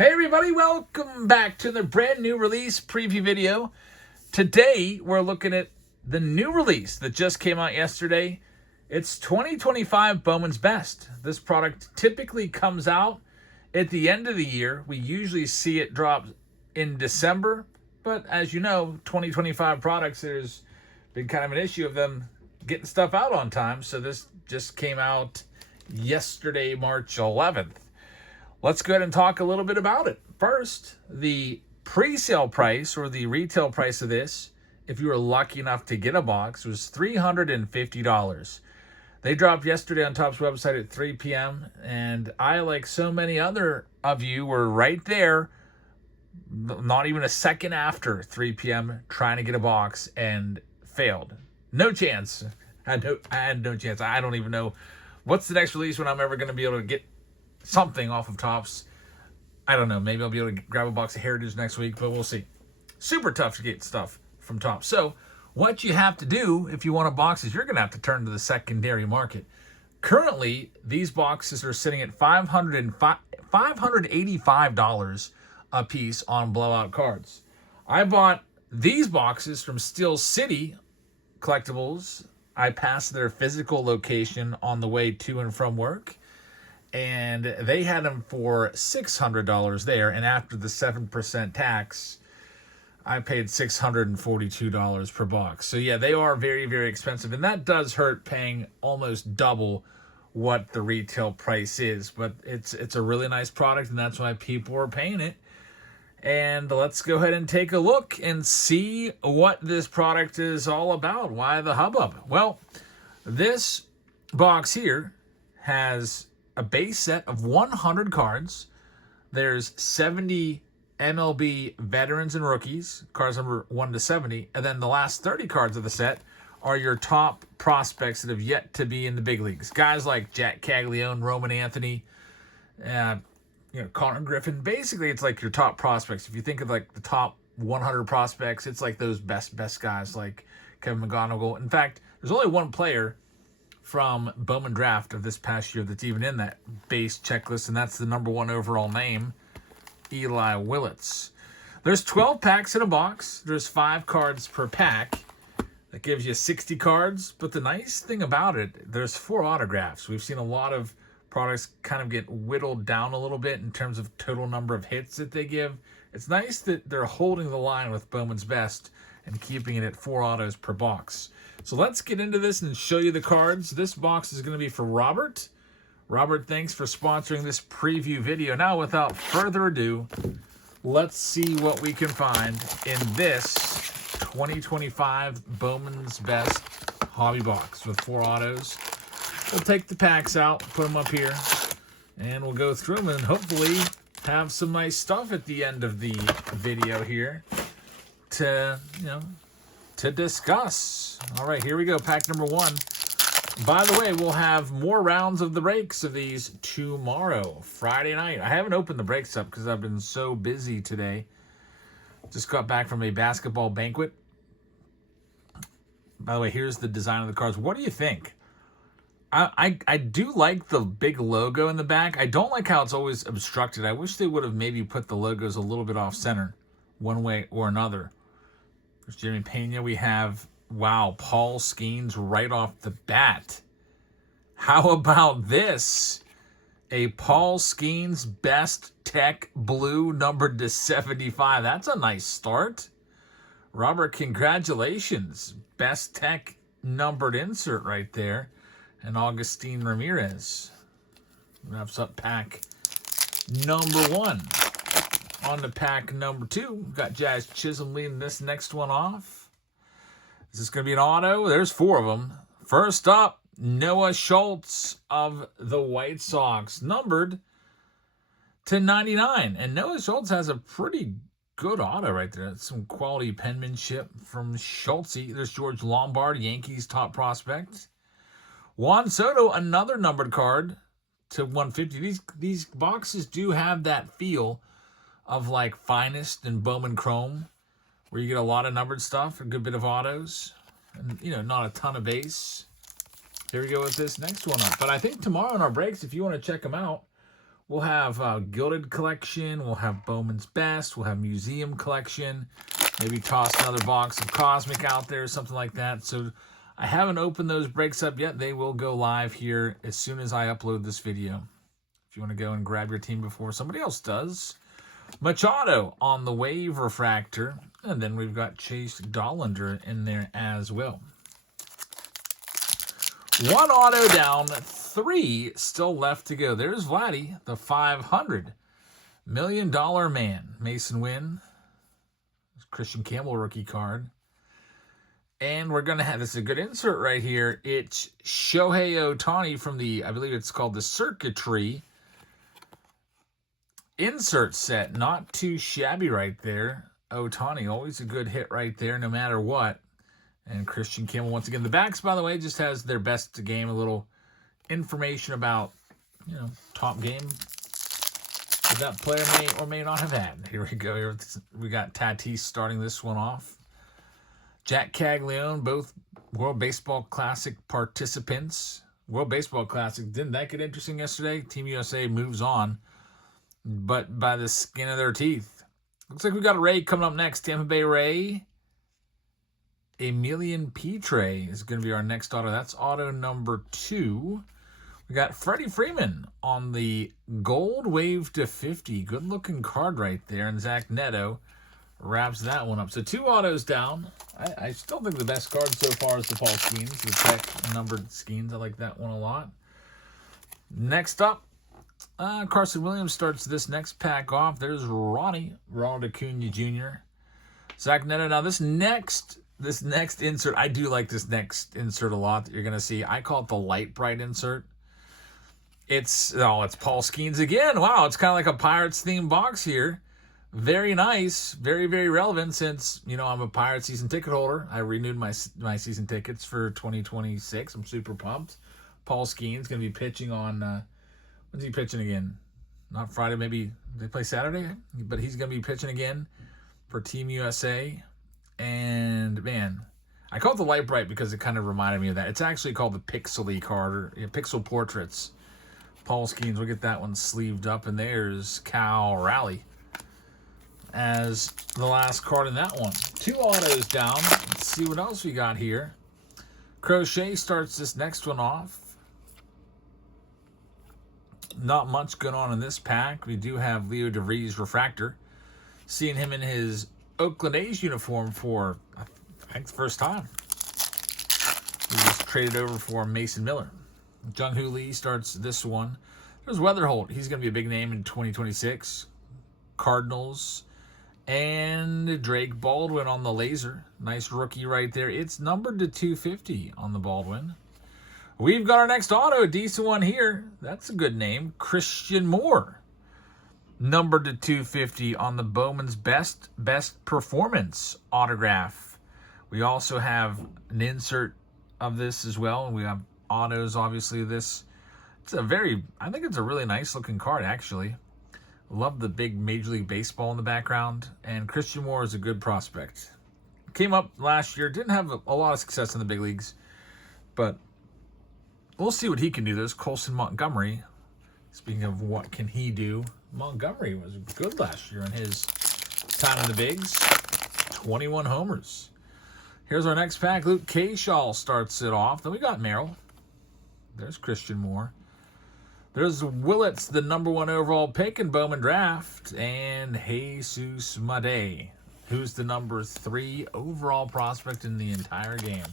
Hey everybody, welcome back to the brand new release preview video. Today we're looking at the new release that just came out yesterday. It's 2025 Bowman'S Best. This product typically comes out at the end of the year. We usually see it drop in December, but as you know, 2025 products, there's been kind of an issue of them getting stuff out on time. So this just came out yesterday, March 11th. Let's go ahead and talk a little bit about it. First, the pre-sale price or the retail price of this, if you were lucky enough to get a box, was $350. They dropped yesterday on Topps website at 3 p.m. And I, like so many other of you, were right there, not even a second after 3 p.m. trying to get a box and failed. No chance. I had no chance. I don't even know what's the next release when I'm ever going to be able to get something off of Topps. I don't know. Maybe I'll be able to grab a box of Heritage next week, but we'll see. Super tough to get stuff from Topps. So what you have to do if you want a box is you're going to have to turn to the secondary market. Currently, these boxes are sitting at $585 a piece on blowout cards. I bought these boxes from Steel City Collectibles. I passed their physical location on the way to and from work, and they had them for $600 there, and after the 7% tax, I paid $642 per box. So yeah, they are very, very expensive, and that does hurt, paying almost double what the retail price is, but it's a really nice product, and that's why people are paying it. And let's go ahead and take a look and see what this product is all about. Why the hubbub? Well, this box here has a base set of 100 cards. There's 70 MLB veterans and rookies, cards number 1 to 70, and then the last 30 cards of the set are your top prospects that have yet to be in the big leagues. Guys like Jack Caglione, Roman Anthony, Connor Griffin. Basically, it's like your top prospects. If you think of like the top 100 prospects, it's like those best guys like Kevin McGonigal. In fact, there's only one player from Bowman Draft of this past year that's even in that base checklist, and that's the number 1 overall name, Eli Willits. There's 12 packs in a box. There's 5 cards per pack. That gives you 60 cards, but the nice thing about it, there's 4 autographs. We've seen a lot of products kind of get whittled down a little bit in terms of total number of hits that they give. It's nice that they're holding the line with Bowman's Best and keeping it at 4 autos per box. So let's get into this and show you the cards. This box is going to be for Robert. Robert, thanks for sponsoring this preview video. Now, without further ado, let's see what we can find in this 2025 Bowman's Best hobby box with 4 autos. We'll take the packs out, put them up here, and we'll go through them and hopefully have some nice stuff at the end of the video here to discuss. All right, here we go. Pack number 1. By the way, we'll have more rounds of the breaks of these tomorrow, Friday night. I haven't opened the breaks up because I've been so busy today. Just got back from a basketball banquet. By the way, here's the design of the cards. What do you think? I do like the big logo in the back. I don't like how it's always obstructed. I wish they would have maybe put the logos a little bit off center, one way or another. There's Jimmy Pena. We have, wow, Paul Skeens right off the bat. How about this? A Paul Skeens Best Tech Blue numbered to 75. That's a nice start. Robert, congratulations. Best Tech numbered insert right there. And Augustine Ramirez wraps up pack number 1. On to pack number 2. We've got Jazz Chisholm leading this next one off. Is this going to be an auto? There's 4 of them. First up, Noah Schultz of the White Sox, numbered to 99. And Noah Schultz has a pretty good auto right there. That's some quality penmanship from Schultz. There's George Lombard, Yankees top prospect. Juan Soto, another numbered card to 150. These boxes do have that feel of like Finest and Bowman Chrome, where you get a lot of numbered stuff, a good bit of autos, and not a ton of base. Here we go with this next one up. But I think tomorrow in our breaks, if you want to check them out, We'll have Gilded Collection. We'll have Bowman's Best. We'll have Museum Collection. Maybe toss another box of Cosmic out there, something like that. So I haven't opened those breaks up yet. They will go live here as soon as I upload this video. If you want to go and grab your team before somebody else does. Machado on the Wave Refractor. And then we've got Chase Dollander in there as well. One auto down, 3 still left to go. There's Vladdy, the $500 million man. Mason Wynn, Christian Campbell rookie card. And we're going to have, this is a good insert right here. It's Shohei Ohtani from the, I believe it's called the Circuitry insert set. Not too shabby right there. Ohtani, always a good hit right there no matter what. And Christian Campbell, once again. The backs, by the way, just has their best game. A little information about, top game that player may or may not have had. Here we go. Here we got Tatis starting this one off. Jack Caglione, both World Baseball Classic participants. World Baseball Classic, didn't that get interesting yesterday? Team USA moves on, but by the skin of their teeth. Looks like we got a Ray coming up next. Tampa Bay Ray. Emilian Petre is going to be our next auto. That's auto number 2. We got Freddie Freeman on the Gold Wave to 50. Good-looking card right there. And Zach Neto wraps that one up. So 2 autos down. I still think the best card so far is the Paul Skeens, the tech numbered Skeens. I like that one a lot. Next up, Carson Williams starts this next pack off. There's Ronald Acuna Jr. Zach Neto. Now this next insert, I do like this next insert a lot that you're going to see. I call it the Light Bright insert. It's Paul Skeens again. Wow, it's kind of like a Pirates themed box here. Very nice. Very, very relevant since, I'm a Pirates season ticket holder. I renewed my season tickets for 2026. I'm super pumped. Paul Skeens going to be pitching on, when's he pitching again? Not Friday, maybe they play Saturday? But he's going to be pitching again for Team USA. And, man, I call it the Light Bright because it kind of reminded me of that. It's actually called the Pixely card, or Pixel Portraits. Paul Skeens, we'll get that one sleeved up. And there's Cal Raleigh as the last card in that one. 2 autos down. Let's see what else we got here. Crochet starts this next one off. Not much going on in this pack. We do have Leo DeVries Refractor. Seeing him in his Oakland A's uniform for, I think, the first time. He was traded over for Mason Miller. Jung-Hoo Lee starts this one. There's Weatherholt. He's going to be a big name in 2026. Cardinals. And Drake Baldwin on the laser. Nice rookie right there. It's numbered to 250 on the Baldwin. We've got our next auto. A decent one here. That's a good name. Christian Moore. Numbered to 250 on the Bowman's Best Performance autograph. We also have an insert of this as well. And we have autos, obviously, of this. It's I think it's a really nice looking card, actually. Love the big Major League Baseball in the background. And Christian Moore is a good prospect. Came up last year. Didn't have a lot of success in the big leagues. But we'll see what he can do. There's Colson Montgomery. Speaking of what can he do, Montgomery was good last year in his time in the bigs. 21 homers. Here's our next pack. Luke Kershaw starts it off. Then we got Merrill. There's Christian Moore. There's Willits, the #1 overall pick in Bowman draft. And Jesus Made, who's the #3 overall prospect in the entire game.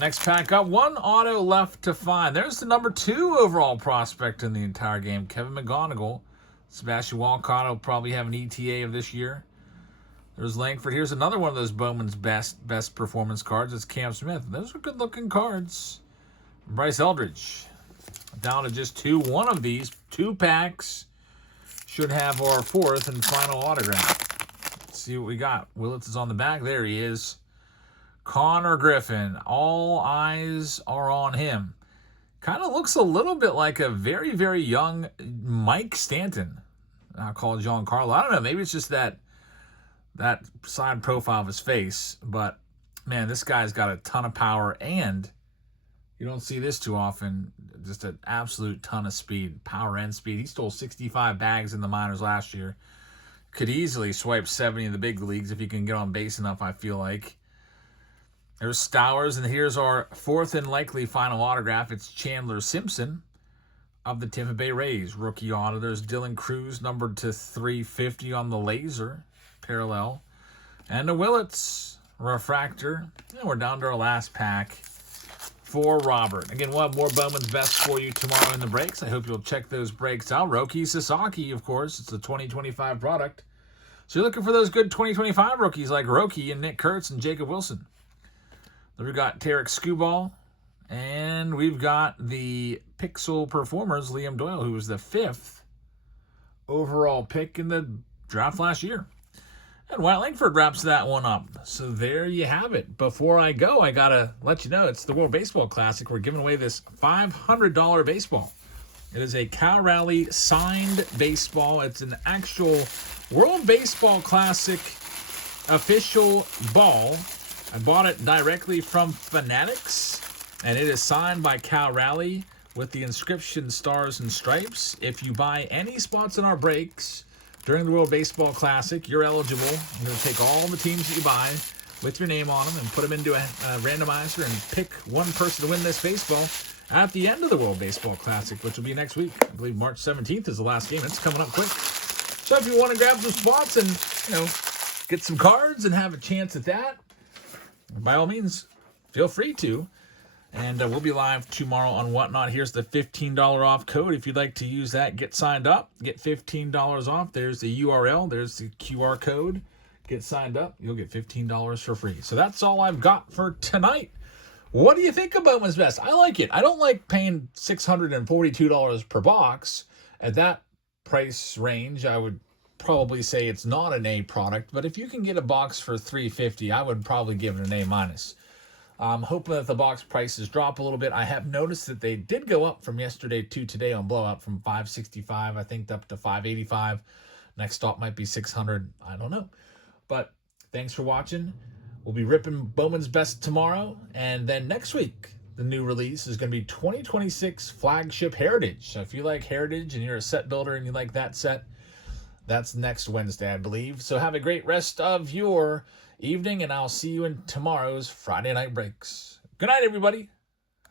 Next pack up, 1 auto left to find. There's the #2 overall prospect in the entire game, Kevin McGonigal. Sebastian Walcott will probably have an ETA of this year. There's Langford. Here's another one of those Bowman's best performance cards. It's Cam Smith. Those are good-looking cards. Bryce Eldridge. Down to just 2. One of these 2 packs should have our 4th and final autograph. Let's see what we got. Willits is on the back. There he is. Connor Griffin. All eyes are on him. Kind of looks a little bit like a very, very young Mike Stanton. I'll call it Giancarlo. I don't know. Maybe it's just that side profile of his face. But, man, this guy's got a ton of power. And You don't see this too often. Just an absolute ton of speed, power and speed. He stole 65 bags in the minors last year. Could easily swipe 70 in the big leagues if he can get on base enough, I feel like. There's Stowers, and here's our fourth and likely final autograph. It's Chandler Simpson of the Tampa Bay Rays. Rookie auto. There's Dylan Cruz, numbered to 350 on the laser, parallel. And the Willits, refractor. And we're down to our last pack for Robert. Again, we'll have more Bowman's Best for you tomorrow in the breaks. I hope you'll check those breaks out. Roki Sasaki, of course. It's a 2025 product. So you're looking for those good 2025 rookies like Roki and Nick Kurtz and Jacob Wilson. Then we've got Tarek Skubal. And we've got the Pixel Performers, Liam Doyle, who was the 5th overall pick in the draft last year. And Wyatt Langford wraps that one up. So there you have it. Before I go, I got to let you know it's the World Baseball Classic. We're giving away this $500 baseball. It is a Cal Raleigh signed baseball. It's an actual World Baseball Classic official ball. I bought it directly from Fanatics, and it is signed by Cal Raleigh with the inscription Stars and Stripes. If you buy any spots in our breaks during the World Baseball Classic, you're eligible. I'm going to take all the teams that you buy with your name on them and put them into a randomizer and pick one person to win this baseball at the end of the World Baseball Classic, which will be next week. I believe March 17th is the last game. It's coming up quick. So if you want to grab some spots and, get some cards and have a chance at that, by all means, feel free to. And we'll be live tomorrow on Whatnot. Here's the $15 off code. If you'd like to use that, get signed up. Get $15 off. There's the URL. There's the QR code. Get signed up. You'll get $15 for free. So that's all I've got for tonight. What do you think of Bowman's Best? I like it. I don't like paying $642 per box. At that price range, I would probably say it's not an A product, but if you can get a box for $350, I would probably give it an A-. I'm hoping that the box prices drop a little bit. I have noticed that they did go up from yesterday to today on blowout, from $565, I think, up to $585. Next stop might be $600. I don't know. But thanks for watching. We'll be ripping Bowman's Best tomorrow, and then next week, the new release is going to be 2026 Flagship Heritage. So if you like Heritage and you're a set builder and you like that set, that's next Wednesday, I believe. So have a great rest of your evening, and I'll see you in tomorrow's Friday Night Breaks. Good night, everybody.